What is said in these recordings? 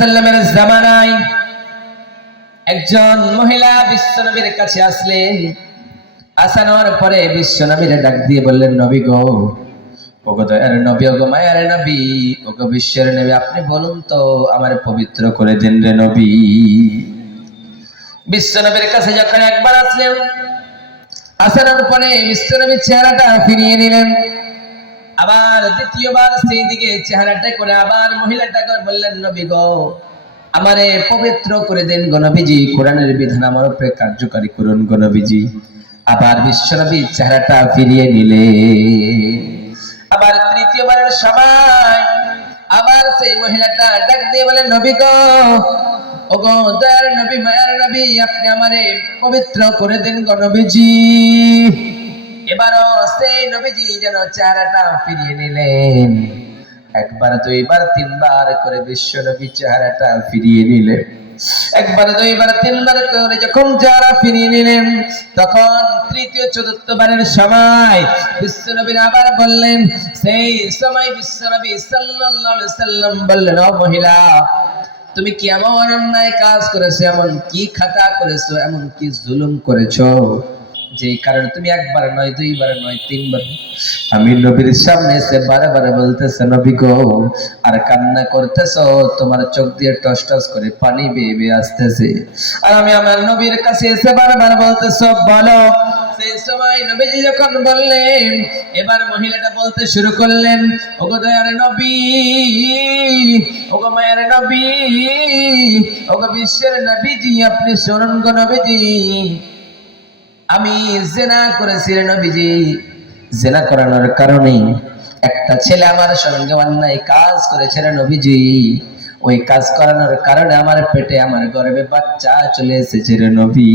সাল্লামের জামানায় একজন মহিলা বিশ্বনবীর কাছে আসলেন। আসানোর পরে বিশ্বনবীর ডাক দিয়ে বললেন, নবী গো, ওগো দয়ার নবী, ওগো মায়ার নবী, ওগো বিশ্বের নবী, আপনি বলুন তো আমার পবিত্র করে দেন রে নবী। বিশ্বনবীর কাছে যখন একবার আসলেন, আসানোর পরে বিশ্বনবীর চেহারাটা ফিরিয়ে নিলেন। আবার দ্বিতীয়বার সেই দিকে চেহারাটা করে আবার মহিলাটা করে বললেন, নবী গো, আমারে পবিত্র করে দেন গো নবীজি, কোরআনের বিধান আমার উপরে কার্যকারী করুন গো নবীজি। আবার বিশ্বনবী চেহারাটা ফিরিয়ে নিলে। আবার তৃতীয়বারের সময় আবার সেই মহিলাটা ডাক দিয়ে বলেন, নবী গো, ওগো দয়ার নবী, মায়ার নবী, আপনি আমারে পবিত্র করে দেন গো নবীজি। এবারও সেই নবীজি যেন চেহারাটা ফিরিয়ে নিলেন। একবার দুইবার তিনবার করে বিশ্ব নবী চেহারাটা ফিরিয়ে নিলেন। একবার দুইবার তিনবার করে যখন চেহারা ফিরিয়ে নিলেন, তখন তৃতীয় চতুর্থবারের সময় বিশ্ব নবী আবার বললেন। সেই সময় বিশ্ব নবী সাল্লাল্লাহু আলাইহি সাল্লাম বললেন, ও মহিলা, তুমি কি এমন অন্যায় কাজ করেছো, এমন কি খাতা করেছো, এমন কি জুলুম করেছো, যে কারণে তুমি একবার নয়, দুইবার নয়, তিনবার আমি নবীর সামনে এসে বারে বারে বলতেছে, নবী গো, আর কান্না করতেছো, তোমার চোখ দিয়ে টস টস করে পানি বেয়ে বেয়ে আসতেছে, আর আমি আমার নবীর কাছে এসে বারবার বলতেছো, বলো। সেই সময় নবীজি যখন বললেন, এবার মহিলাটা বলতে শুরু করলেন, ওগো দয়ার নবী, ওগো মায়ের নবী, ওগো বিশ্বের নবীজি, আপনি শুনুন গো নবীজি, আমি জেনা করেছি রে নবীজি। জেনা করানোর কারণে একটা ছেলে আমার সঙ্গে অন্যায় কাজ করেছে রে নবীজি। ওই কাজ করানোর কারণে আমার পেটে, আমার গর্ভে বাচ্চা চলে এসেছে রে নবী।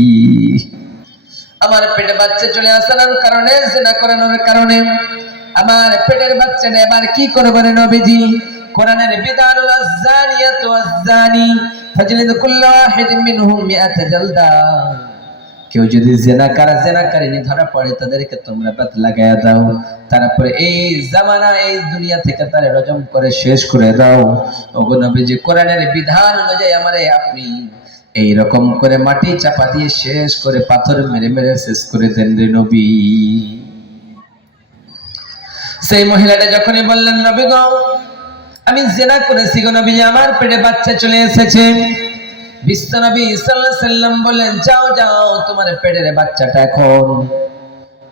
আমার পেটে বাচ্চা চলে আসার কারণে, জেনা করানোর কারণে আমার পেটের বাচ্চাটা এবার কি করবে রে নবীজি? কোরআনের বিধান, আয-যানিয়াতু ওয়াজ-যানি ফাজলিদু কুল্লা ওয়াহিদিন মিনহুম মিআতা জালদা। কেউ যদি জেনাকারিনী ধরা পড়ে, তাদেরকে তোমরা বাদ লাগায়া দাও, তারপরে এই জামানা, এই দুনিয়া থেকে তারে রজম করে শেষ করে দাও। ওগো নবীজি, কোরআনের বিধান অনুযায়ী আমারে আপনি এই রকম করে মাটি চাপা দিয়ে শেষ করে, পাথর মেরে মেরে শেষ করে দেন রে নবী। সেই মহিলাটা যখনই বললেন, নবী গো, আমি জেনা করেছি গো নবী, আমার পেটে বাচ্চা চলে এসেছে। বিশ্বনবী সাল্লাল্লাহু আলাইহি সাল্লাম বলেন, যাও যাও, তোমার পেটের বাচ্চাটা এখন,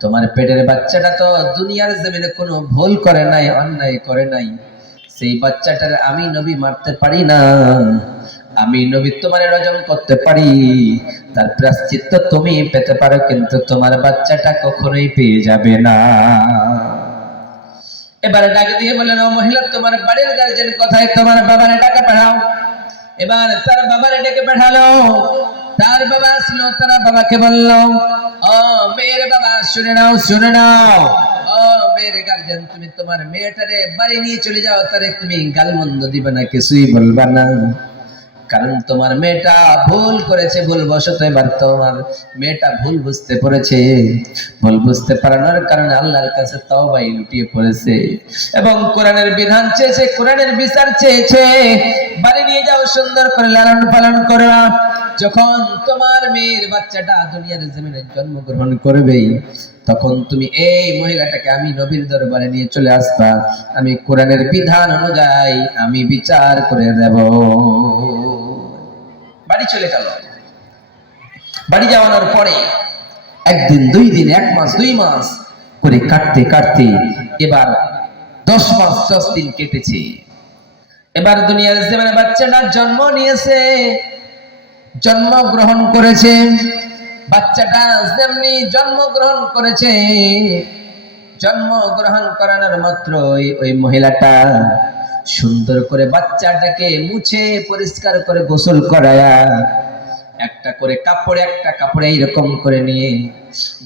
তোমার পেটের বাচ্চাটা তো দুনিয়ার জমিনে কোনো ভুল করে নাই, অন্যায় করে নাই। সেই বাচ্চাটার আমি নবী মারতে পারি না, আমি নবী তোমারে রজম করতে পারি, তার প্রায়শ্চিত্ত তুমি পেতে পারো, কিন্তু তোমার বাচ্চাটা কখনোই পেয়ে যাবে না। এবারে ডাক দিয়ে বলেন, ও মহিলা, তোমার বাড়ির গার্জেন কোথায়? তোমার বাবারে টাকা পাঠাও। এবার তার বাবারে ডেকে পাঠালো। তার বাবা আসলো, তার বাবাকে বলল, ও মেয়ের বাবা, শুনে নাও, শুনে নাও, ও মেয়ের গার্জেন, তুমি তোমার মেয়েটারে বাড়ি নিয়ে চলে যাও, তারে তুমি গালমন্দ দিবে না, কিছুই বলবা না, কারণ তোমার মেয়েটা ভুল করেছে, ভুলবশত এবার তোমার মেয়েটা ভুল বুঝতে পেরেছে। ভুল বুঝতে পারানোর কারণে আল্লাহর কাছে তওবা লুটিয়ে পড়েছে এবং কোরআনের বিধান চেয়েছে, কোরআনের বিচার চেয়েছে। বাড়ি নিয়ে যাও, সুন্দর করে লালন পালন করো। যখন তোমার মেয়ের বাচ্চাটা দুনিয়ার জমিনে জন্মগ্রহণ করবে, তখন তুমি এই মহিলাটাকে আমি নবীর দরবারে নিয়ে চলে আসবা, আমি কোরআনের বিধান অনুযায়ী আমি বিচার করে দেব। বাড়ি চলে গেল। বাড়ি যাওয়ানোর পরে একদিন, দুই দিন, এক মাস, 2 মাস করে কাটতে কাটতে এবার 10 মাস 10 দিন কেটেছে। এবার দুনিয়ার জমিনে বাচ্চাটা জন্ম নিয়েছে, জন্মগ্রহণ করেছে। বাচ্চাটা যেমনি জন্মগ্রহণ করেছে, জন্মগ্রহণ করানোর মাত্র ওই মহিলাটা সুন্দর করে বাচ্চাটাকে মুছে পরিষ্কার করে গোসল করায়া একটা করে কাপড়ে, একটা কাপড়ে এইরকম করে নিয়ে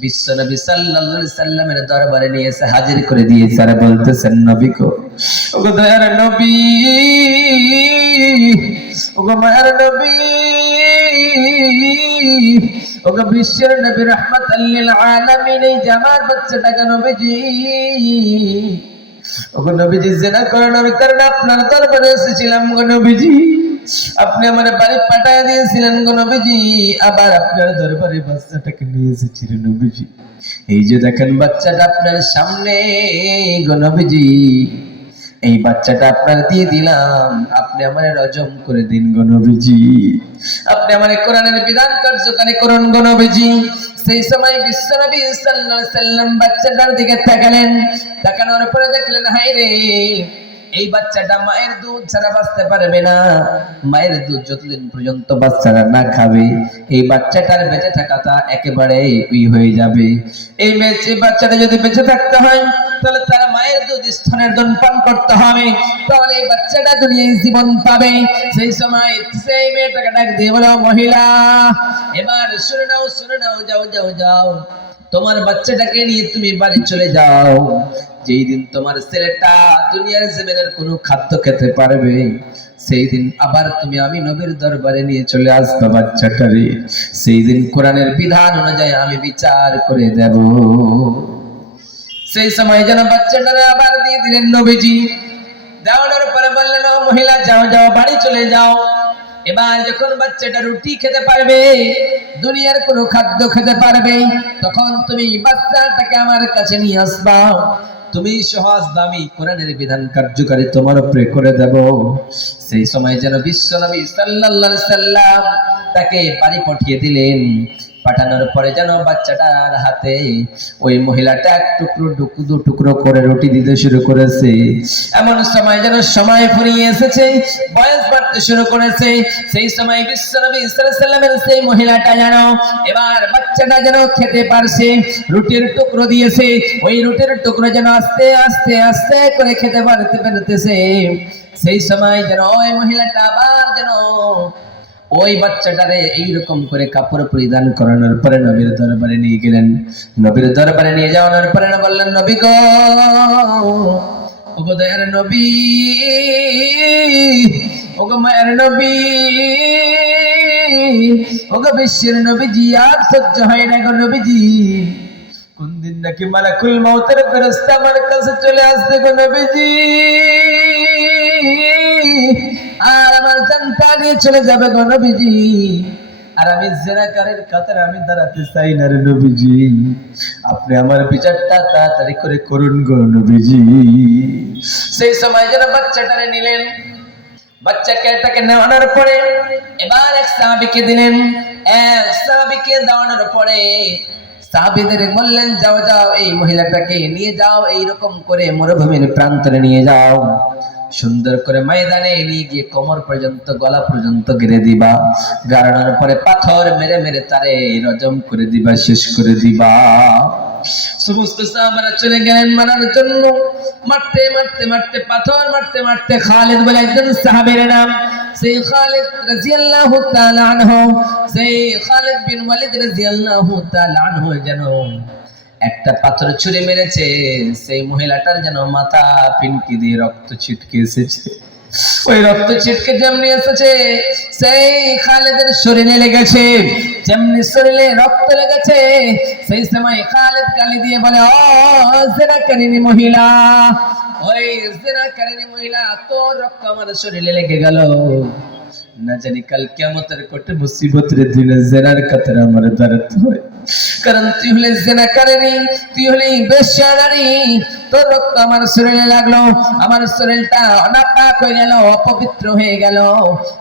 বিশ্বনবী সাল্লাল্লাহু আলাইহি সাল্লামের দরবারে নিয়ে এসে হাজির করে দিয়েছে। আর বলতেছেন, নবী গো, ওগো দয়ার নবী, ওগো মায়ার নবী, ওগো বিশ্বের নবী, রাহমাতাল লিল আলামিন, এই যে আমার বাচ্চাটাকে নবীজি, ওগো নবীজি, জিনা করানোর কারণে আপনার দরবারে এসেছিলাম গো নবীজি। আপনি আমার বাড়ি পাঠায় দিয়েছিলেন গো নবীজি, আবার আপনার দরবারে বাচ্চাটাকে নিয়ে এসেছিলেন নবীজি। এই যে দেখেন বাচ্চাটা আপনার সামনে গো নবীজি, এই বাচ্চাটা আপনার দিয়ে দিলাম, আপনি আমারে রজম করে দিন গো নবীজি, আপনি আমারে কোরআনের বিধান কার্যকারী করুন গো নবীজি। সেই সময় বিশ্বনবী সাল্লাল্লাহু আলাইহি সাল্লাম বাচ্চাটার দিকে তাকালেন, তাকানোর পরে দেখলেন হায় রে, এই বাচ্চাটা মায়ের দুধ ছাড়া বাঁচতে পারবে না, মায়ের দুধ যতদিন পর্যন্ত বাচ্চারা না খাবে এই বাচ্চাটার বেঁচে থাকাটা একেবারে হয়ে যাবে। এই বাচ্চাটা যদি বেঁচে থাকতে হয় তাহলে তার মায়ের দুধ স্তনের দুধ পান করতে হবে, তাহলে এই বাচ্চাটা দুনিয়ায় জীবন পাবে। সেই সময় সেই মেয়েটাকে ডাক দিয়ে বলো, মহিলা এবার শুনে নাও, যাও যাও যাও, তোমার বাচ্চাটাকে নিয়ে তুমি বাড়ি চলে যাও। যেই দিন তোমার ছেলেটা দুনিয়ার জমিনের কোনো খাদ্য খেতে পারবে সেই দিন আবার তুমি আমি নবীর দরবারে নিয়ে চলে আসবে বাচ্চাটারে, সেই দিন কোরআনের বিধান অনুযায়ী আমি বিচার করে দেব। সেই সময় যেন বাচ্চাটারে আবার দিয়ে দিলেন নবীজি। দেওয়ানোর পরে বললেন, ও মহিলা যাও যাও বাড়ি চলে যাও। এবার যখন বাচ্চাটা রুটি খেতে পারবে, দুনিয়ার কোনো খাদ্য খেতে পারবে, তখন তুমি বাচ্চাটাকে আমার কাছে নিয়ে আসবা, তুমি সহজ দামি কোরআনের বিধান কার্যকারী তোমার উপরে করে দেব। সেই সময় যেন বিশ্বনবী সাল্লাল্লাহু আলাইহি সাল্লাম তাকে বাড়ি পাঠিয়ে দিলেন। পাঠানোর পরে যেন বাচ্চাটার হাতে ওই মহিলাটা এক টুকরো দু টুকরো করে রুটি দিতে শুরু করেছে। এমন সময় যেন সময় ফুরিয়ে এসেছে, বয়স বাড়তে শুরু করেছে। সেই সময় বিশ্বনবী সাল্লাল্লাহু আলাইহি সাল্লামের সেই মহিলাটা যেন এবার বাচ্চাটা যেন খেতে পারছে, রুটির টুকরো দিয়েছে, ওই রুটির টুকরো যেন আস্তে আস্তে আস্তে করে খেতে পারতেছে। সেই সময় যেন ওই মহিলাটা আবার যেন ওই বাচ্চাটারে এইরকম করে কাপড় পরিধান করানোর পরে নবীর দরবারে নিয়ে গেলেন। নবীর দরবারে নিয়ে যাওয়ার পরে বললেন, নবী গো, ওগো দয়ার নবী, ওগো মায়ের নবী, ওগো বিশ্বের নবীজি, আর সহ্য হয় না গো নবীজি, কোন দিন নাকি মালাকুল মউতের ফেরেশতা আমার কাছে চলে আসবে গো নবীজি, আর আমার জানটা নিয়ে চলে যাবে গো নবীজি, আর আমি জিনাকারীর কাতারে আমি দাঁড়াতে চাই না রে নবীজি, আপনি আমার বিচারটা তাড়াতাড়ি করে করুন গো নবীজি। সেই সময় যেন বাচ্চাটারে নিলেন, বাচ্চাটাকে নেওয়ানোর পরে এবার এক সাহাবীকে দিলেন। এক সাহাবীকে দেওয়ানোর পরে সাহাবীদের বললেন, যাও যাও এই মহিলাটাকে নিয়ে যাও, এইরকম করে মরুভূমির প্রান্তরে নিয়ে যাও, সুন্দর করে ময়দানে নিয়ে গিয়ে কোমর পর্যন্ত গলা পর্যন্ত ঘিরে দিবা, গাড়ানোর পরে পাথর মেরে মেরে তারে রজম করে দিবা, শেষ করে দিবা। সমস্ত সাহাবারা চলে গেলেন মারার জন্য। মারতে মারতে মারতে পাথর মারতে মারতে খালিদ বলে একজন সাহাবীর নাম, সেই খালিদ রাদিয়াল্লাহু তাআলা আনহু, সেই খালিদ বিন ওয়ালিদ রাদিয়াল্লাহু তাআলা আনহু যেন একটা পাথর ছুঁড়ে মেরেছে, সেই মহিলাটার যেন মাথা পিনকি দিয়ে রক্ত ছিটকে এসেছে। ওই রক্ত ছিটকে যেমনি এসেছে সেই খালিদের শরীরে লেগেছে, যেমনি শরীরে রক্ত লেগেছে, সেই সময় খালিদ গালি দিয়ে বলে, ও জিনাকারিনী মহিলা, ওই জিনাকারিনী মহিলা, তোর রক্ত আমার শরীরে লেগে গেল, না জানি কাল কিয়ামতের কোটে মুসিবতের দিনে জিনার কাতারে আমার দাঁড়াতে হয়, কারণ তুই হলে জিনাকারিনী, তুই হলে বেশ্যা নারী, তোর রক্ত আমার শরীরে লাগলো, আমার শরীরটা অনাপাক হয়ে গেল, অপবিত্র হয়ে গেল।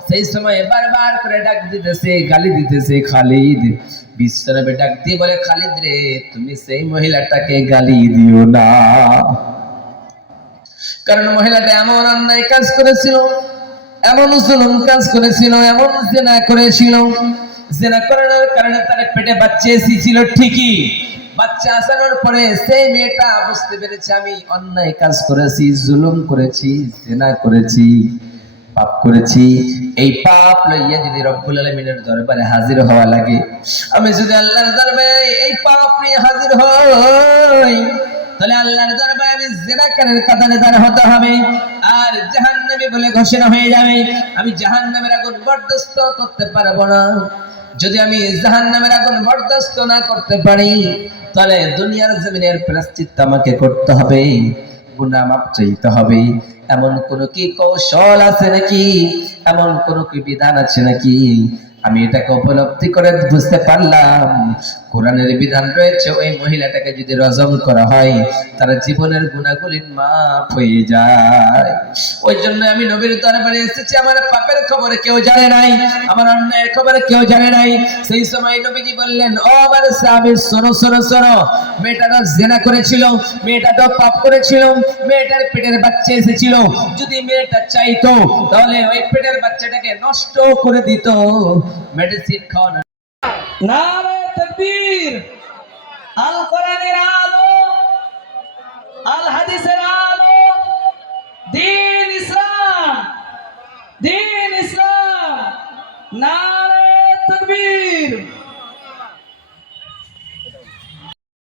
সেই সময় বারবার করে ডাক দিতেছে, গালি দিতেছে খালিদ। বিশ্বনবী ডাক দিয়ে বলে, খালিদ রে, তুমি সেই মহিলাটাকে গালি দিও না, কারণ মহিলাটা এমন অন্যায় কাজ করেছিল, এমন জুলুম কাজ করেছিল, এমন জিনা করেছিল, জিনা করার কারণে তার পেটে বাচ্চা এসেছিল ঠিকই, বাচ্চা আসানোর পরে সেই মেয়েটা বুঝতে পেরেছে আমি অন্যায় কাজ করেছি, জুলুম করেছি, জিনা করেছি, পাপ করেছি। এই পাপ লইয়া যদি রব্বুল আলামিনের দরবারে হাজির হওয়া লাগে, আমি যদি আল্লাহর দরবারে এই পাপ নিয়ে হাজির হই, তাহলে আল্লাহর দরবারে আমি জিনাকারীর কাতারে দাঁড় হতে হবে, আর জাহান্নামী বলে ঘোষণা হয়ে যাবে। আমি জাহান্নামের আগুন বরদাস্ত করতে পারবো না। যদি আমি জাহান্নামের আগুন বরদাস্ত না করতে পারি, তাহলে দুনিয়ার জমিনের প্রায়শ্চিত্ত আমাকে করতে হবে, গুনাহ মাফ চাইতে হবে। এমন কোন কি কৌশল আছে নাকি, এমন কোন কি বিধান আছে নাকি? আমি এটাকে উপলব্ধি করে বুঝতে পারলাম কোরআনের বিধান রয়েছে, ওই মহিলাটাকে যদি রজম করা হয় তার জীবনের গুনাহগুলি মাফ হয়ে যায়। ওই জন্য আমি নবীর দরবারে এসেছি, আমার পাপের খবর কেউ জানে নাই, আমার অন্যায়ের খবর কেউ জানে নাই। সেই সময় নবীজি বললেন, ও আমার সাহাবী, শোনো শোনো শোনো, মেয়েটা জিনা করেছিল, মেয়েটা তো পাপ করেছিল, মেয়েটার পেটের বাচ্চা এসেছিল, যদি মেয়েটা চাইতো তাহলে ওই পেটের বাচ্চাটাকে নষ্ট করে দিত, মেডিসিন খাওয়ানো। নারে তাকবীর। আল কোরআনের আলো, আল হাদিস